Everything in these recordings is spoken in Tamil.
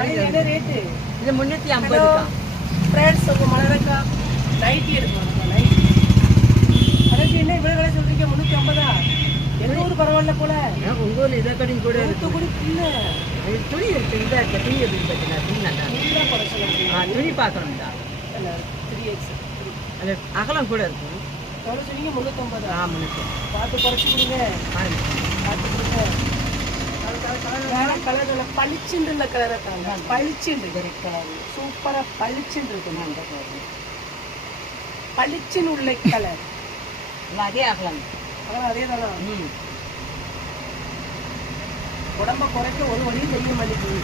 என்ன ரேட்டு? இது 350 ஃப்ரெண்ட்ஸ் உங்க மலரக்கா நைட்டி எடுக்கணும். நைட்டி கடைசி என்ன இவ்வளவு விலை சொல்றீங்க? 350. எங்க ஊர் பரவாயில்ல போல. உங்க ஊர்ல இதை கடையும் கூட தூத்துக்குடி இல்ல துணி இருக்கு. இந்த துணி எப்படி பார்த்தீங்கன்னா துணி நல்லா துணி பார்க்கணும்டா. 3X அது அகலம் கூட இருக்கும். எவ்வளோ சொன்னீங்க? 350. 300. பார்த்து குறைச்சி கொடுங்க. பார்த்து கொடுங்க. வேற கலர் நல்ல பளிச்சுன்ற கலரை தாங்க. பளிச்சுன்று கலர் சூப்பராக பளிச்சுன்னு இருக்கு. அந்த கலர் பளிச்சுன்னு உள்ள கலர் அதே அகலம். அதே தானா? உடம்ப குறைக்க ஒரு வழியும் தெரிய மாட்டேங்குது.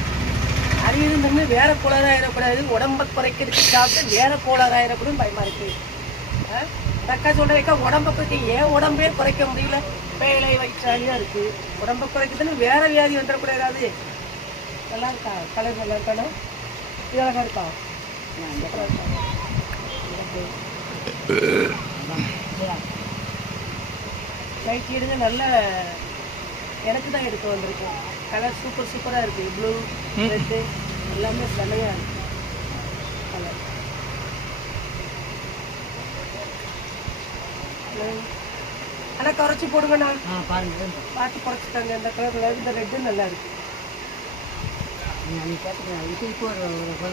அறிவிருந்து வேற கோளாறாயிடக்கூடாது. உடம்ப குறைக்கிறதுக்கு சாப்பிட்டு வேற கோளாறாயிடக்கூடாது பயமா இருக்கு. அக்கா சொல்றேக்கா உடம்ப குறைக்க ஏன் உடம்பே குறைக்க முடியல? வேலை வயிற்றாலியா இருக்கு. உடம்ப குறைக்கிறதுன்னு வேற வியாதி வந்துடக்கூடாது. நல்லா இருக்கா? கலர் நல்லா இருக்கானா? இது அழகா இருக்கா? அந்த கலர் நைட்டி எடுங்க. நல்ல எனக்கு தான் எடுக்க வந்திருக்கேன். கலர் சூப்பர் சூப்பராக இருக்குது. ப்ளூ ரெட்டு எல்லாமே செமையாக இருக்கு கலர். ஆனால் குறைச்சி போடுங்கண்ணா. பாருங்க பார்த்து குறைச்சிட்டாங்க. இந்த கலரில் இந்த ரெட்டு நல்லா இருக்கு. நீங்கள் பார்த்துக்கலாம். இது இப்போ ஒரு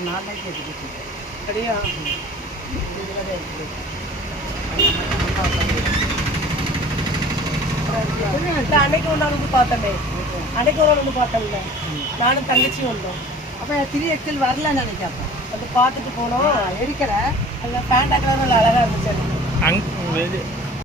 4 நாளைக்கு எடுத்து அப்படியா? அன்னைக்கு ஒரு நாள் வந்து பார்த்தேன். அன்னைக்கு ஒரு நாள் வந்து பார்த்தேன்ல, நானும் தங்கச்சியும் வந்தோம். அப்போ 3XL வரலன்னு நினைக்கிறேன். வந்து பார்த்துட்டு போனோம். எடுக்கிற அந்த பேண்ட் கலர் நல்லா அழகாக இருந்துச்சு.